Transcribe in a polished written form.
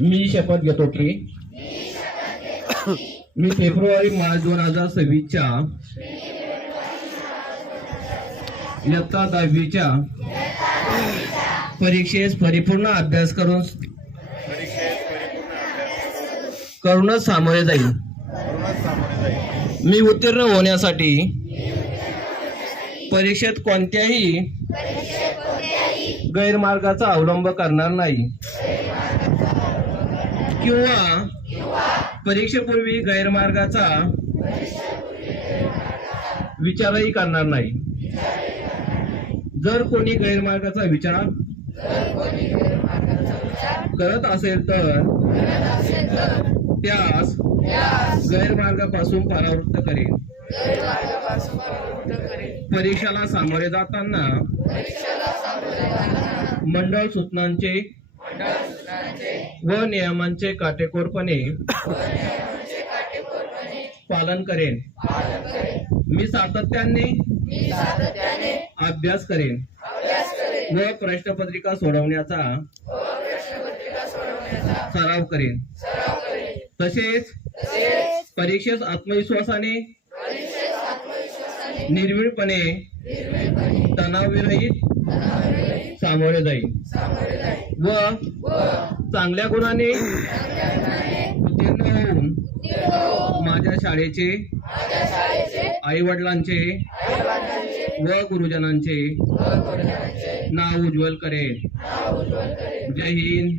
मी शपथ घेतो की मी फेब्रुवारी-मार्च 2026च्या इयत्ता 10वीच्या परीक्षेस परिपूर्ण अभ्यास करूनच सामोरे जाईल. मी उत्तीर्ण होण्यासाठी परीक्षेत कोणत्याही गैरमार्गाचा अवलंब करणार नाही किंवा परीक्षेपूर्वी गैरमार्गाचा विचारही करणार नाही. जर कोणी गैरमार्गाचा विचार करत असेल तर त्यास गैरमार्गापासून परावृत्त करेल. परीक्षेला सामोरे जाताना मंडळ सूचनांचे व नियमांचे काटेकोरपणे पालन करेन. मी सातत्याने अभ्यास करेन व प्रश्नपत्रिका सोडवण्याचा सराव करेन. तसेच परीक्षेस आत्मविश्वासाने निर्भीडपणे तणावविरहित सामोरे जाईल व चांगल्या गुणाने उत्तीर्ण होऊन माझ्या शाळेचे, आई वडिलांचे व गुरुजनांचे नाव उज्ज्वल करेन. जय हिंद.